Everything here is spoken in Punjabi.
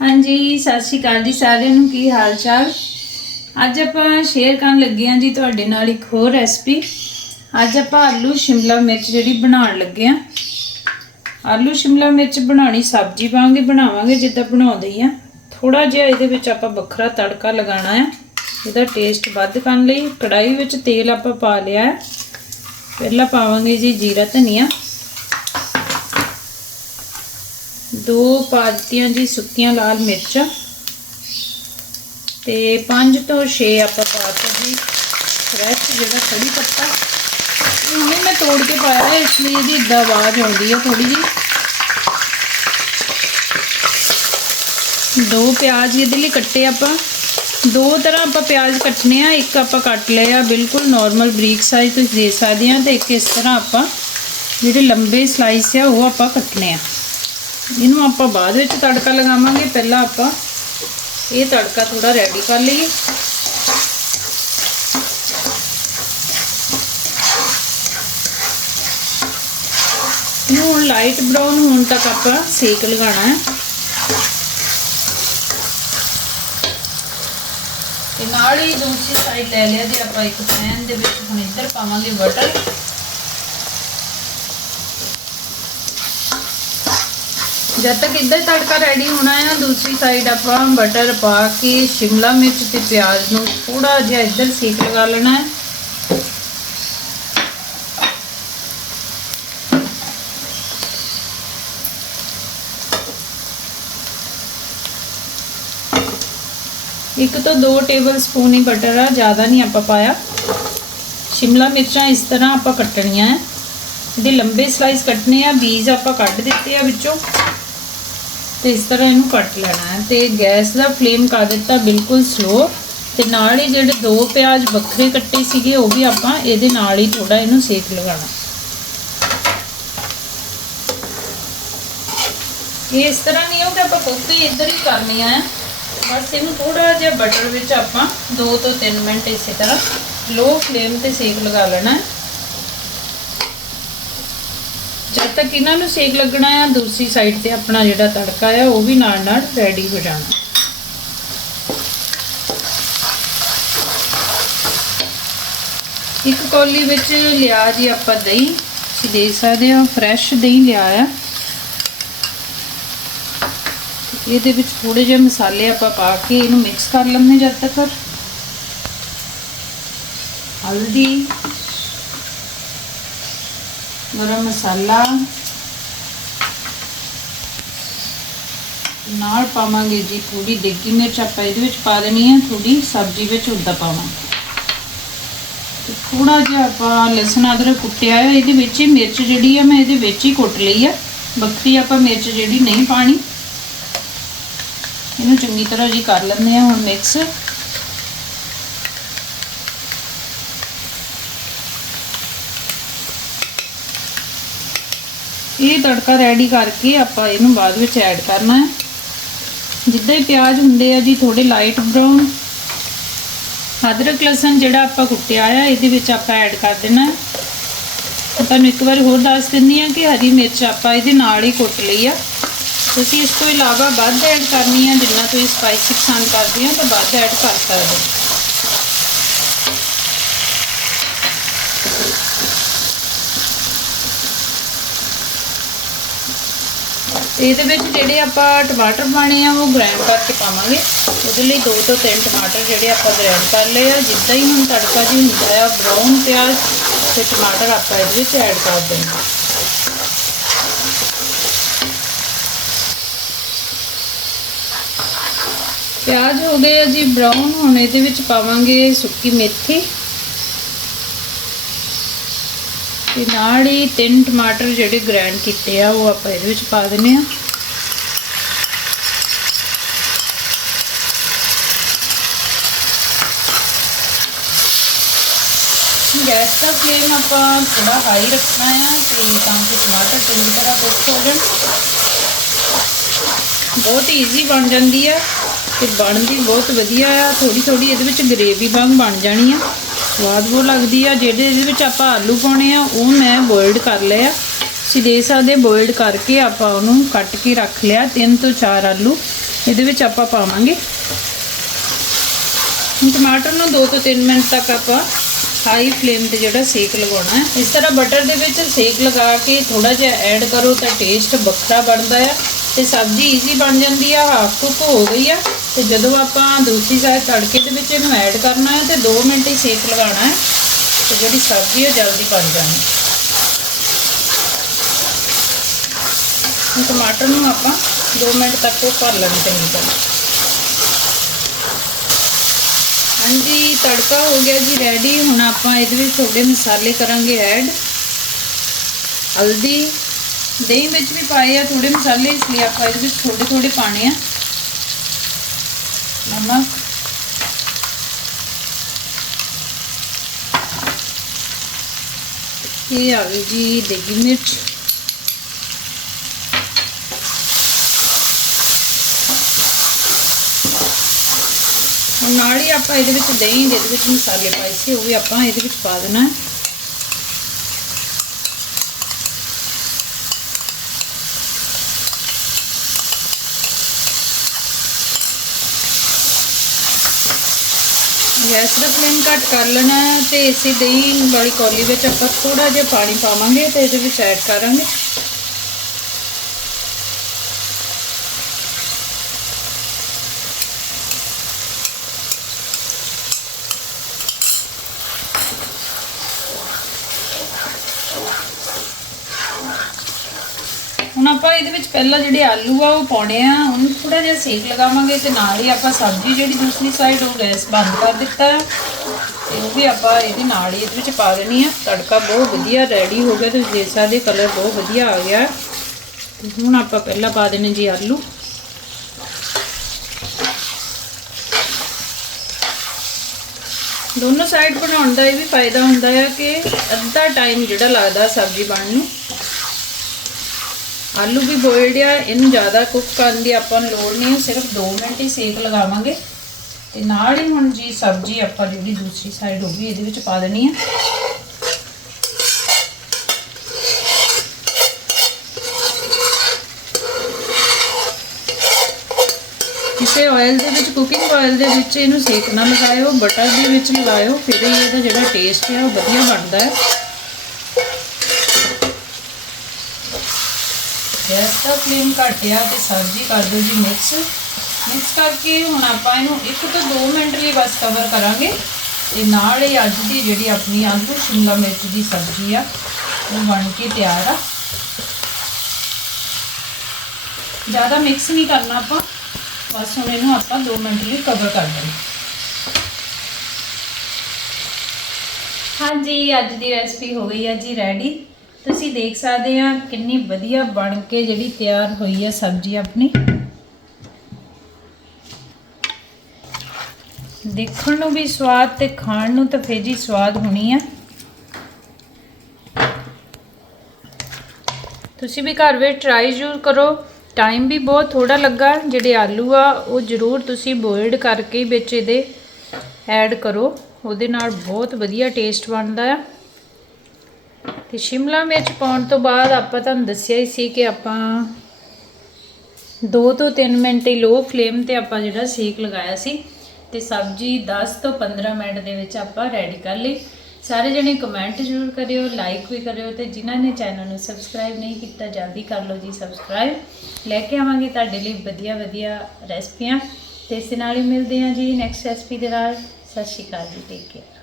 ਹਾਂਜੀ, ਸਤਿ ਸ਼੍ਰੀ ਅਕਾਲ ਜੀ ਸਾਰਿਆਂ ਨੂੰ, ਕੀ ਹਾਲ ਚਾਲ ਅੱਜ ਆਪਾਂ ਸ਼ੇਅਰ ਕਰਨ ਲੱਗੇ ਹਾਂ ਜੀ ਤੁਹਾਡੇ ਨਾਲ ਇੱਕ ਹੋਰ ਰੈਸਪੀ ਅੱਜ ਆਪਾਂ ਆਲੂ, ਸ਼ਿਮਲਾ ਮਿਰਚ ਜਿਹੜੀ ਬਣਾਉਣ ਲੱਗੇ ਹਾਂ। ਆਲੂ, ਸ਼ਿਮਲਾ ਮਿਰਚ ਬਣਾਉਣੀ, ਸਬਜ਼ੀ ਪਾਵਾਂਗੇ ਬਣਾਵਾਂਗੇ, ਜਿੱਦਾਂ ਬਣਾਉਂਦੇ ਹੀ ਆ ਥੋੜਾ ਜਿਹਾ ਇਹਦੇ ਵਿੱਚ ਆਪਾਂ ਵੱਖਰਾ ਤੜਕਾ ਲਗਾਉਣਾ ਆ ਇਹਦਾ ਟੇਸਟ ਵੱਧ ਕਰਨ ਲਈ ਕੜਾਈ ਵਿੱਚ ਤੇਲ ਆਪਾਂ ਪਾ ਲਿਆ ਪਹਿਲਾਂ ਪਾਵਾਂਗੇ ਜੀ ਜੀਰਾ ਧਨੀਆ। ਦੋ ਪਾ ਦਿੱਤੀਆਂ ਜੀ ਸੁੱਕੀਆਂ ਲਾਲ ਮਿਰਚਾਂ ਤੇ 5 ਤੋਂ 6 ਆਪਾਂ ਪਾਤਾ ਜੀ ਫਰੈਸ਼ ਜਿਹੜਾ ਕੜੀ ਪੱਤਾ। ਇਹ ਮੈਂ ਤੋੜ ਕੇ ਪਾਇਆ ਇਸ ਲਈ ਇਹਦੀ ਇਦਾਂ ਆਵਾਜ਼ ਆਉਂਦੀ ਹੈ ਥੋੜੀ ਜੀ ਦੋ ਪਿਆਜ਼ ਇਹਦੇ ਲਈ ਕੱਟੇ ਆਪਾਂ। ਦੋ ਤਰ੍ਹਾਂ ਆਪਾਂ ਪਿਆਜ਼ ਕੱਟਨੇ ਆ, ਇੱਕ ਆਪਾਂ ਕੱਟ ਲਿਆ ਬਿਲਕੁਲ ਨਾਰਮਲ ਬਰੀਕ ਸਾਈਜ਼ ਤੁਸੀਂ ਦੇ ਸਕਦੇ ਆ ਤੇ ਇੱਕ ਇਸ ਤਰ੍ਹਾਂ ਆਪਾਂ ਜਿਹੜੇ ਲੰਬੇ ਸਲਾਈਸ ਆ ਉਹ ਆਪਾਂ ਕੱਟਨੇ ਆ। ਇਹਨੂੰ ਆਪਾਂ ਬਾਅਦ ਵਿੱਚ ਤੜਕਾ ਲਗਾਵਾਂਗੇ। ਪਹਿਲਾਂ ਆਪਾਂ ਇਹ ਤੜਕਾ ਥੋੜਾ ਰੈਡੀ ਕਰ ਲਈਏ। ਇਹਨੂੰ ਹੁਣ ਲਾਈਟ ਬ੍ਰਾਊਨ ਹੋਣ ਤੱਕ ਆਪਾਂ ਸੇਕ ਲਗਾਉਣਾ ਹੈ। ਤੇ ਨਾਲ ਹੀ ਦੂਸਰੀ ਸਾਈਡ ਲੈ ਲਿਆ ਜੇ ਆਪਾਂ ਇੱਕ ਪੈਨ ਦੇ ਵਿੱਚ ਹੁਣ ਇੱਧਰ ਪਾਵਾਂਗੇ ਬਟਰ ਜਦ ਤੱਕ ਇੱਧਰ ਤੜਕਾ ਰੈਡੀ ਹੋਣਾ ਆ ਦੂਸਰੀ ਸਾਈਡ ਆਪਾਂ ਬਟਰ ਪਾ ਕੇ, ਸ਼ਿਮਲਾ ਮਿਰਚ ਤੇ ਪਿਆਜ਼ ਨੂੰ ਥੋੜਾ ਜਿਹਾ ਇੱਧਰ ਸੇਕ ਲਗਾ ਲੈਣਾ ਹੈ। ਇੱਕ ਤੋਂ 2 ਟੇਬਲ ਸਪੂਨ ਹੀ ਬਟਰ ਆ, ਜ਼ਿਆਦਾ ਨਹੀਂ ਆਪਾਂ ਪਾਇਆ। ਸ਼ਿਮਲਾ ਮਿਰਚਾਂ ਇਸ ਤਰ੍ਹਾਂ ਆਪਾਂ ਕੱਟਣੀਆਂ ਹੈ। ਇਹਦੇ ਲੰਬੇ ਸਲਾਈਸ ਕੱਟਨੇ ਆ, ਬੀਜ ਆਪਾਂ ਕੱਢ ਦਿੱਤੇ ਆ ਵਿੱਚੋਂ। ਤੇ ਇਸ ਤਰ੍ਹਾਂ ਇਹਨੂੰ ਕੱਟ ਲੈਣਾ ਹੈ ਤੇ ਗੈਸ ਦਾ ਫਲੇਮ ਕਰ ਦਿੱਤਾ ਬਿਲਕੁਲ ਸਲੋ ਤੇ ਨਾਲ ਹੀ ਜਿਹੜੇ ਦੋ ਪਿਆਜ਼ ਵੱਖਰੇ ਕੱਟੇ ਸੀਗੇ, ਉਹ ਵੀ ਆਪਾਂ ਇਹਦੇ ਨਾਲ ਹੀ ਥੋੜਾ ਇਹਨੂੰ ਸੇਕ ਲਗਾਉਣਾ। ਇਹ ਇਸ ਤਰ੍ਹਾਂ ਨਹੀਂ ਹੋ ਕਿ ਆਪਾਂ ਕੋਫਤੇ ਇੱਧਰ ਹੀ ਕਰਨੀ ਆ। ਬਸ ਇਹਨੂੰ ਥੋੜਾ ਜਿਹਾ ਬਟਰ ਵਿੱਚ ਆਪਾਂ 2 ਤੋਂ 3 ਮਿੰਟ ਇਸੇ ਤਰ੍ਹਾਂ ਲੋ ਫਲੇਮ ਤੇ ਸੇਕ ਲਗਾ ਲੈਣਾ ਹੈ। ਜਦ ਤੱਕ ਇਹਨਾਂ ਨੂੰ ਸੇਕ ਲੱਗਣਾ ਆ, ਦੂਸਰੀ ਸਾਈਡ ਤੇ ਆਪਣਾ ਜਿਹੜਾ ਤੜਕਾ ਆ, ਉਹ ਵੀ ਨਾਲ ਨਾਲ ਰੈਡੀ ਹੋ ਜਾਣਾ। ਇੱਕ ਕੌਲੀ ਵਿੱਚ ਲਿਆ ਜੀ ਆਪਾਂ ਦਹੀਂ ਤੁਸੀਂ ਦੇਖ ਸਕਦੇ ਹੋ ਫਰੈਸ਼ ਦਹੀਂ ਲਿਆ ਆ। ਇਹਦੇ ਵਿੱਚ ਥੋੜੇ ਜਿਹੇ ਮਸਾਲੇ ਆਪਾਂ ਪਾ ਕੇ ਇਹਨੂੰ ਮਿਕਸ ਕਰ ਲੈਂਦੇ ਜਦ ਤੱਕ। ਹਲਦੀ ਗਰਮ ਮਸਾਲਾ। ਨਾਲ ਪਾਵਾਂਗੇ ਜੀ ਥੋੜੀ ਦੇਗੀ ਮਿਰਚ, ਆਪਾਂ ਇਹਦੇ ਵਿੱਚ ਪਾ ਦੇਣੀ ਹੈ ਥੋੜੀ ਸਬਜ਼ੀ ਵਿੱਚ ਉੱਦਾਂ ਪਾਵਾਂਗੇ। ਤੇ ਥੋੜਾ ਜਿਹਾ ਆਪਾਂ ਲਸਣ ਅਦਰਕ ਕੁੱਟਿਆ ਹੈ, ਇਹਦੇ ਵਿੱਚ ਹੀ ਮਿਰਚ ਜਿਹੜੀ ਆ ਮੈਂ ਇਹਦੇ ਵਿੱਚ ਹੀ ਕੁੱਟ ਲਈ ਆ। ਬੱਕਰੀ ਆਪਾਂ ਮਿਰਚ ਜਿਹੜੀ ਨਹੀਂ ਪਾਣੀ। ਇਹਨੂੰ ਚੰਗੀ ਤਰ੍ਹਾਂ ਜੀ ਕਰ ਲੈਂਦੇ ਆ ਹੁਣ ਮਿਕਸ। ਇਹ ਤੜਕਾ ਰੈਡੀ ਕਰਕੇ ਆਪਾਂ ਇਹਨੂੰ ਬਾਅਦ ਵਿੱਚ ਐਡ ਕਰਨਾ ਹੈ। ਜਿੱਦਾਂ ਹੀ ਪਿਆਜ਼ ਹੁੰਦੇ ਆ ਜੀ ਥੋੜੇ ਲਾਈਟ ਬਰਾਊਨ ਅਦਰਕ, ਲਸਣ ਜਿਹੜਾ ਆਪਾਂ ਕੁੱਟਿਆ ਆ, ਇਹਦੇ ਵਿੱਚ ਆਪਾਂ ਐਡ ਕਰ ਦੇਣਾ ਤੁਹਾਨੂੰ ਇੱਕ ਵਾਰ ਹੋਰ ਦੱਸ ਦਿੰਦੀ ਆ ਕਿ ਹਰੀ ਮਿਰਚ ਆਪਾਂ ਇਹਦੇ ਨਾਲ ਹੀ ਕੁੱਟ ਲਈ ਆ। ਤੁਸੀਂ ਇਸ ਤੋਂ ਇਲਾਵਾ ਵੱਧ ਐਡ ਕਰਨੀ ਆ, ਜਿੰਨਾ ਤੁਸੀਂ ਸਪਾਈਸੀ ਪਸੰਦ ਕਰਦੇ ਹੋ, ਤਾਂ ਵੱਧ ਐਡ ਕਰ ਸਕਦੇ ਹੋ। ਤੇ ਇਹਦੇ ਵਿੱਚ ਜਿਹੜੇ ਆਪਾਂ ਟਮਾਟਰ ਪਾਣੇ ਆ, ਉਹ ਗ੍ਰਾਈਂਡ ਕਰਕੇ ਪਾਵਾਂਗੇ। ਉਹਦੇ ਲਈ ਦੋ ਤੋਂ ਤਿੰਨ ਟਮਾਟਰ ਜਿਹੜੇ ਆਪਾਂ ਗ੍ਰਾਈਂਡ ਕਰ ਲਏ ਆ। ਜਿੱਦਾਂ ਹੀ ਹੁਣ ਤੜਕਾ ਜੀ ਹੁੰਦਾ ਆ ਬਰਾਊਨ ਪਿਆਜ਼ ਤੇ ਟਮਾਟਰ ਆਪਾਂ ਇਹਦੇ ਵਿੱਚ ਐਡ ਕਰ ਦੇਣਾ। ਪਿਆਜ਼ ਹੋ ਗਏ ਆ ਜੀ ਬਰਾਊਨ ਹੁਣ ਇਹਦੇ ਵਿੱਚ ਪਾਵਾਂਗੇ ਸੁੱਕੀ ਮੇਥੀ। ਤੇ ਨਾਲ ਹੀ ਤਿੰਨ ਟਮਾਟਰ ਜਿਹੜੇ ਗ੍ਰਾਈਂਡ ਕੀਤੇ ਆ, ਉਹ ਆਪਾਂ ਇਹਦੇ ਵਿੱਚ ਪਾ ਦਿੰਨੇ ਆ ਗੈਸ ਦਾ ਫਲੇਮ ਆਪਾਂ ਥੋੜਾ ਹਾਈ ਰੱਖਣਾ ਆ ਤੇ ਤਾਂ ਕਿ ਟਮਾਟਰ ਚੰਗੀ ਤਰ੍ਹਾਂ ਕੁੱਕ ਹੋ ਜਾਣ। ਬਹੁਤ ਈਜ਼ੀ ਬਣ ਜਾਂਦੀ ਆ ਤੇ ਬਣਦੀ ਬਹੁਤ ਵਧੀਆ ਆ। ਥੋੜੀ ਥੋੜੀ ਇਹਦੇ ਵਿੱਚ ਗ੍ਰੇਵੀ ਵਾਂਗ ਬਣ ਜਾਣੀ ਆ। ਸਵਾਦ ਬਹੁਤ ਲੱਗਦੀ ਆ। ਜਿਹੜੇ ਇਹਦੇ ਵਿੱਚ ਆਪਾਂ ਆਲੂ ਪਾਉਣੇ ਆ, ਉਹ ਮੈਂ ਬੋਇਲਡ ਕਰ ਲਿਆ ਆ। ਤੁਸੀਂ ਦੇਖ ਸਕਦੇ ਬੋਇਲਡ ਕਰਕੇ ਆਪਾਂ ਉਹਨੂੰ ਕੱਟ ਕੇ ਰੱਖ ਲਿਆ, ਤਿੰਨ ਤੋਂ ਚਾਰ ਆਲੂ। ਇਹਦੇ ਵਿੱਚ ਆਪਾਂ ਪਾਵਾਂਗੇ। ਹੁਣ ਟਮਾਟਰ ਨੂੰ 2 ਤੋਂ 3 ਮਿੰਟ ਤੱਕ ਆਪਾਂ ਹਾਈ ਫਲੇਮ ਤੇ ਜਿਹੜਾ ਸੇਕ ਲਗਾਉਣਾ ਹੈ। ਇਸ ਤਰ੍ਹਾਂ ਬਟਰ ਦੇ ਵਿੱਚ ਸੇਕ ਲਗਾ ਕੇ ਥੋੜਾ ਜਿਹਾ ਐਡ ਕਰੋ ਤਾਂ ਟੇਸਟ ਵੱਖਰਾ ਬਣਦਾ ਆ ਤੇ ਸਬਜ਼ੀ ਈਜ਼ੀ ਬਣ ਜਾਂਦੀ ਆ ਹਾਫ ਕੁੱਕ ਹੋ ਗਈ ਆ। ਤੇ ਜਦੋਂ ਆਪਾਂ ਦੂਸਰੀ ਸਾਈਡ ਤੜਕੇ ਦੇ ਵਿੱਚ ਇਹਨੂੰ ਐਡ ਕਰਨਾ ਹੈ ਤੇ 2 ਮਿੰਟ ਹੀ ਸੇਕ ਲਗਾਉਣਾ ਹੈ ਤੇ ਜਿਹੜੀ ਸਬਜ਼ੀ ਹੈ ਜਲਦੀ ਬਣ ਜਾਣੀ। ਟਮਾਟਰ ਨੂੰ ਆਪਾਂ 2 ਮਿੰਟ ਤੱਕ ਉਹ ਭਰ ਲੈਣੀ ਚੰਗੀ ਤਰ੍ਹਾਂ ਹਾਂਜੀ, ਤੜਕਾ ਹੋ ਗਿਆ ਜੀ ਰੈਡੀ ਹੁਣ ਆਪਾਂ ਇਹਦੇ ਵਿੱਚ ਥੋੜੇ ਮਸਾਲੇ ਕਰਾਂਗੇ ਐਡ ਹਲਦੀ, ਦਹੀਂ ਵਿੱਚ ਵੀ ਪਾਏ ਆ ਥੋੜੇ ਮਸਾਲੇ, ਇਸ ਲਈ ਆਪਾਂ ਇਹਦੇ ਵਿੱਚ ਥੋੜੇ ਥੋੜੇ ਪਾਣੇ ਆ। ਨਮਕ ਇਹ ਆ ਗਈ ਜੀ ਦੇਗੀ ਮਿਰਚ ਹੁਣ ਨਾਲ ਹੀ ਆਪਾਂ ਇਹਦੇ ਵਿੱਚ ਦਹੀਂ ਦੇ ਵਿੱਚ ਮਸਾਲੇ ਪਾਏ ਸੀ, ਉਹ ਵੀ ਆਪਾਂ ਇਹਦੇ ਵਿੱਚ ਪਾ ਦੇਣਾ ਹੈ। ਗੈਸ ਦਾ ਫਲੇਮ ਘੱਟ ਕਰ ਲੈਣਾ ਹੈ ਤੇ ਇਸੇ ਦਹੀਂ ਵਾਲੀ ਕੌਲੀ ਵਿੱਚ ਆਪਾਂ ਥੋੜਾ ਜਿਹਾ ਪਾਣੀ ਪਾਵਾਂਗੇ ਤੇ ਇਹਦੇ ਵਿੱਚ ਐਡ ਕਰਾਂਗੇ। ਹੁਣ ਆਪਾਂ ਇਹਦੇ ਵਿੱਚ ਪਹਿਲਾਂ ਜਿਹੜੇ ਆਲੂ ਆ, ਉਹ ਪਾਉਣੇ ਆ, ਉਹਨੂੰ ਥੋੜਾ ਜਿਹਾ ਸੇਕ ਲਗਾਵਾਂਗੇ ਤੇ ਨਾਲ ਹੀ ਆਪਾਂ ਸਬਜ਼ੀ ਜਿਹੜੀ ਦੂਸਰੀ ਸਾਈਡ ਉਹ ਗੈਸ ਬੰਦ ਕਰ ਦਿੱਤਾ ਹੈ। ਤੇ ਉਹ ਵੀ ਆਪਾਂ ਇਹਦੇ ਨਾਲ ਹੀ ਇਹਦੇ ਵਿੱਚ ਪਾ ਦੇਣੀ ਆ। ਤੜਕਾ ਬਹੁਤ ਵਧੀਆ ਰੈਡੀ ਹੋ ਗਿਆ ਤੁਸੀਂ ਦੇਖ ਸਕਦੇ ਕਲਰ ਬਹੁਤ ਵਧੀਆ ਆ ਗਿਆ। ਤੇ ਹੁਣ ਆਪਾਂ ਪਹਿਲਾਂ ਪਾ ਦੇਣੇ ਜੀ ਆਲੂ। ਦੋਨੋਂ ਸਾਈਡ ਬਣਾਉਣ ਦਾ ਇਹ ਵੀ ਫਾਇਦਾ ਹੁੰਦਾ ਹੈ ਕਿ ਅੱਧਾ ਟਾਈਮ ਜਿਹੜਾ ਲੱਗਦਾ ਸਬਜ਼ੀ ਬਣਨ ਨੂੰ। ਆਲੂ ਵੀ ਬੋਇਲਡ ਆ, ਇਹਨੂੰ ਜ਼ਿਆਦਾ ਕੁੱਕ ਕਰਨ ਦੀ ਆਪਾਂ ਨੂੰ ਲੋੜ ਨਹੀਂ ਹੈ ਸਿਰਫ 2 ਮਿੰਟ ਹੀ ਸੇਕ ਲਗਾਵਾਂਗੇ। ਤੇ ਨਾਲ ਹੀ ਹੁਣ ਜੀ ਸਬਜ਼ੀ ਆਪਾਂ ਜਿਹੜੀ ਦੂਸਰੀ ਸਾਈਡ ਹੋ ਗਈ ਇਹਦੇ ਵਿੱਚ ਪਾ ਦੇਣੀ ਹੈ ਕਿਸੇ ਆਇਲ ਦੇ ਵਿੱਚ ਕੁਕਿੰਗ ਆਇਲ ਦੇ ਵਿੱਚ ਇਹਨੂੰ ਸੇਕ ਨਾ ਲਗਾਇਓ ਬਟਰ ਦੇ ਵਿੱਚ ਲਗਾਇਓ, ਫਿਰ ਇਹਦਾ ਜਿਹੜਾ ਟੇਸਟ ਹੈ ਉਹ ਵਧੀਆ ਬਣਦਾ ਹੈ। ਗੈਸ ਦਾ ਫਲੇਮ ਘਟਿਆ ਤੇ ਸਬਜ਼ੀ ਕਰ ਦਿਓ ਜੀ ਮਿਕਸ ਮਿਕਸ ਕਰਕੇ ਹੁਣ ਆਪਾਂ ਇਹਨੂੰ 1 ਤੋਂ 2 ਮਿੰਟ ਲਈ ਬਸ ਕਵਰ ਕਰਾਂਗੇ। ਤੇ ਨਾਲ ਹੀ ਅੱਜ ਦੀ ਜਿਹੜੀ ਆਪਣੀ ਆਲੂ, ਸ਼ਿਮਲਾ ਮਿਰਚ ਦੀ ਸਬਜ਼ੀ ਆ, ਉਹ ਬਣ ਕੇ ਤਿਆਰ ਆ। ਜ਼ਿਆਦਾ ਮਿਕਸ ਨਹੀਂ ਕਰਨਾ ਆਪਾਂ। ਬਸ ਹੁਣ ਇਹਨੂੰ ਆਪਾਂ 2 ਮਿੰਟ ਲਈ ਕਵਰ ਕਰ ਦੇਣਾ ਹਾਂਜੀ, ਅੱਜ ਦੀ ਰੈਸਪੀ ਹੋ ਗਈ ਹੈ ਜੀ ਰੈਡੀ ਤੁਸੀਂ ਦੇਖ ਸਕਦੇ ਆ ਕਿੰਨੀ ਵਧੀਆ ਬਣ ਕੇ ਜਿਹੜੀ ਤਿਆਰ ਹੋਈ ਹੈ ਸਬਜ਼ੀ ਆਪਣੀ। ਦੇਖਣ ਨੂੰ ਵੀ ਸਵਾਦ ਤੇ ਖਾਣ ਨੂੰ ਤਾਂ ਫੇਜੀ ਸਵਾਦ ਹੋਣੀ ਆ। ਤੁਸੀਂ ਵੀ ਘਰ ਵਿੱਚ ਟਰਾਈ ਜ਼ਰੂਰ ਕਰੋ। ਟਾਈਮ ਵੀ ਬਹੁਤ ਥੋੜਾ ਲੱਗਾ, ਜਿਹੜੇ ਆਲੂ ਆ, ਉਹ ਜ਼ਰੂਰ ਤੁਸੀਂ ਬੋਇਲਡ ਕਰਕੇ ਵਿੱਚ ਇਹਦੇ ਐਡ ਕਰੋ। ਉਹਦੇ ਨਾਲ ਬਹੁਤ ਵਧੀਆ ਟੇਸਟ ਬਣਦਾ ਆ। ਤੇ ਸ਼ਿਮਲਾ ਮਿਰਚ ਪਾਉਣ ਤੋਂ ਬਾਅਦ ਆਪਾਂ ਤੁਹਾਨੂੰ ਦੱਸਿਆ ਹੀ ਸੀ ਕਿ ਆਪਾਂ 2 ਤੋਂ 3 ਮਿੰਟ ਹੀ ਲੋ ਫਲੇਮ ਤੇ ਆਪਾਂ ਜਿਹੜਾ ਸੇਕ ਲਗਾਇਆ ਸੀ ਤੇ ਸਬਜ਼ੀ 10 ਤੋਂ 15 ਮਿੰਟ ਦੇ ਵਿੱਚ ਆਪਾਂ ਰੈਡੀ ਕਰ ਲਈ। ਸਾਰੇ ਜਣੇ ਕਮੈਂਟ ਜ਼ਰੂਰ ਕਰਿਓ ਲਾਈਕ ਵੀ ਕਰਿਓ ਤੇ ਜਿਨ੍ਹਾਂ ਨੇ ਚੈਨਲ ਨੂੰ ਸਬਸਕ੍ਰਾਈਬ ਨਹੀਂ ਕੀਤਾ, ਜਲਦੀ ਕਰ ਲਓ ਜੀ ਸਬਸਕ੍ਰਾਈਬ ਲੈ ਕੇ ਆਵਾਂਗੇ ਤੁਹਾਡੇ ਲਈ ਵਧੀਆ ਵਧੀਆ ਰੈਸਪੀਆਂ। ਤੇ ਇਸ ਨਾਲ ਹੀ ਮਿਲਦੇ ਹਾਂ ਜੀ ਨੈਕਸਟ ਰੈਸਪੀ ਦੇ ਨਾਲ। ਸਤਿ ਸ਼੍ਰੀ ਅਕਾਲ ਜੀ ਟੇਕ ਕੇਅਰ